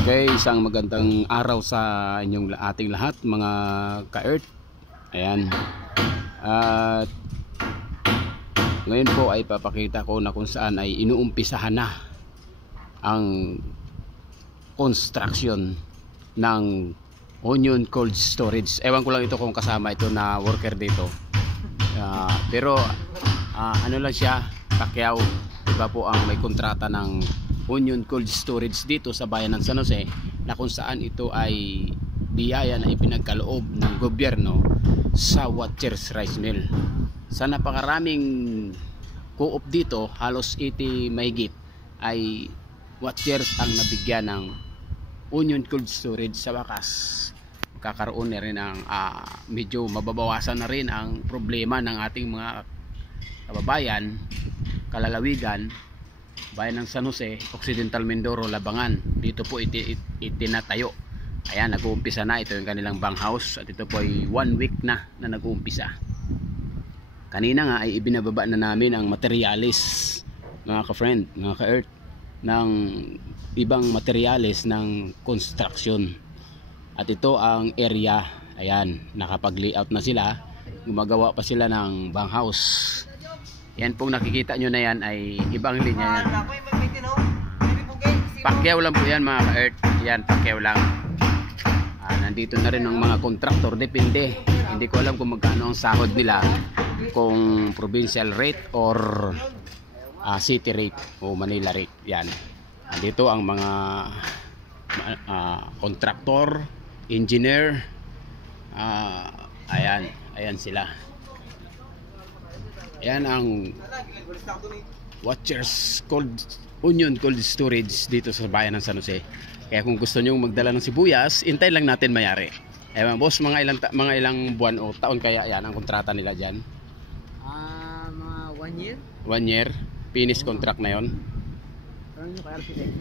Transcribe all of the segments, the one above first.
Okay, isang magandang araw sa inyong ating lahat mga ka-Earth. Ayan. At ngayon po ay papakita ko na kung saan ay inuumpisahan na ang construction ng Onion Cold Storage. Ewan ko lang ito kung kasama ito na worker dito. Pero ano lang siya, Pacquiao. Iba po ang may kontrata ng Onion Cold Storage dito sa bayan ng San Jose, na kung saan ito ay biyaya na ipinagkaloob ng gobyerno sa Watchers Rice Mill. Sa napakaraming co-op dito, halos 80 mahigit, ay Watchers ang nabigyan ng Onion Cold Storage. Sa wakas kakaroon na rin ng medyo mababawasan na rin ang problema ng ating mga kababayan, kalalawigan, bayan ng San Jose, Occidental Mindoro, Labangan. Dito po itinatayo. Ayan, nag-uumpisa na. Ito yung kanilang banghouse at ito po ay 1 week na nag-uumpisa. Kanina nga ay ibinababa na namin ang materyales, mga ka-friend, mga ka-Earth, ng ibang materyales ng construction. At ito ang area. Ayan, nakapag-layout na sila. Gumagawa pa sila ng banghouse. Yan pong nakikita nyo na yan ay ibang linya yan. Pacquiao lang po yan mga ka-Earth. Yan, Pacquiao lang. Nandito na rin ang mga contractor. Depende. Hindi ko alam kung magkano ang sahod nila, kung provincial rate or city rate o Manila rate. Yan. Nandito ang mga contractor, engineer. Ayan sila. Ayan ang Watchers Onion Cold Storage dito sa bayan ng San Jose. Kaya kung gusto nyo magdala ng sibuyas, intay lang natin mayari. Ewan boss, mga ilang buwan o taon kaya yan ang kontrata nila dyan? Mga 1 year. 1 year? Finish contract na yon? Ano yung architect?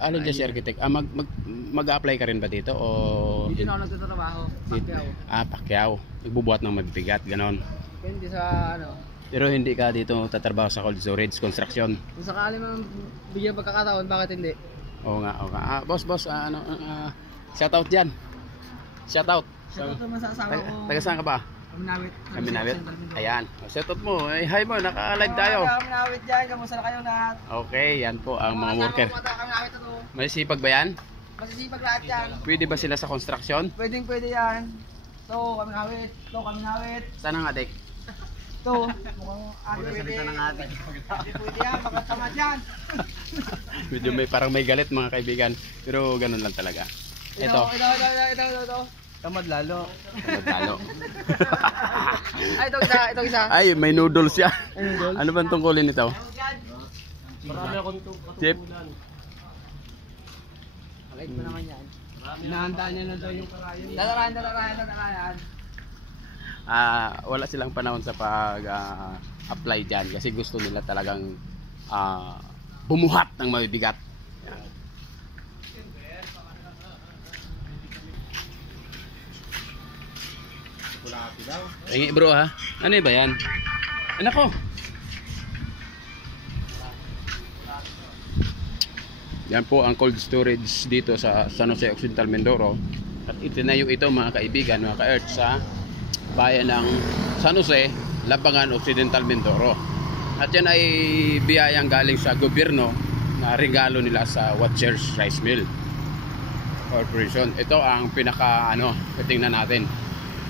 Alin dyan si architect? Mag-apply ka rin ba dito? O... Dito na ako nagtatrabaho. Pacquiao. Pacquiao. Nagbubuhat ng mabibigat, ganon. Depende sa ano. Pero hindi ka dito tatrabaho sa cold storage construction? Kung sakali man bigyan pagkakataon, bakit hindi? Oo nga. Boss, shoutout dyan. Shoutout. Shoutout naman sa asawa ko. Taga saan ka ba? Kaminawit. Ayan. Shoutout mo. Hi mo, naka-live tayo. Kaminawit dyan. Kamusta na kayo lahat? Okay, yan po ang mga worker. Masisipag ba yan? Masisipag lahat yan. Pwede ba sila sa construction? Pwede yan. So, kaminawit. Saan ang adik? So, mukhang pwede. Pwede yan, magkasama dyan. Medyo parang may galit mga kaibigan. Pero ganun lang talaga. Ito. Tamad lalo. Ay, ito isa. Ay, may noodles siya. Ano bang tungkulin nito? Marami akong Chip. Alay pa naman yan. Inahandaan niya na daw yung karayan. Dalarayan. Wala silang panahon sa pag-apply dyan kasi gusto nila talagang bumuhat ng mabibigat. Ay, bro ha? Ano ba yan? Anak ko! Yan po ang cold storage dito sa San Jose, Occidental Mindoro. At itinayo ito mga kaibigan, mga ka-Earth, sa bayan ng San Jose, Labangan, Occidental Mindoro. At yan ay biyayang galing sa gobyerno na regalo nila sa Watchers Rice Mill Corporation. Ito ang pinaka tingnan natin.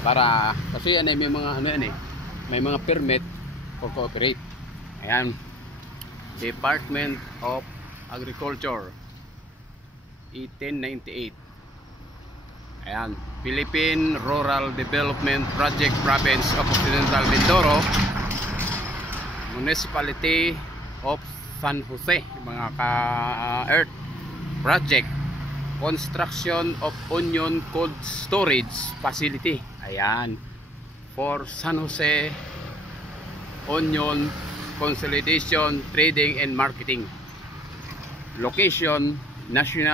Para kasi yan ay may mga may mga permit for cooperate. Ayan. Department of Agriculture 1898. Ayan, Philippine Rural Development Project, Province of Occidental Mindoro, Municipality of San Jose. Mga ka-Earth, project construction of Onion Cold Storage Facility. Ayan, for San Jose Onion Consolidation, Trading and Marketing. Location, National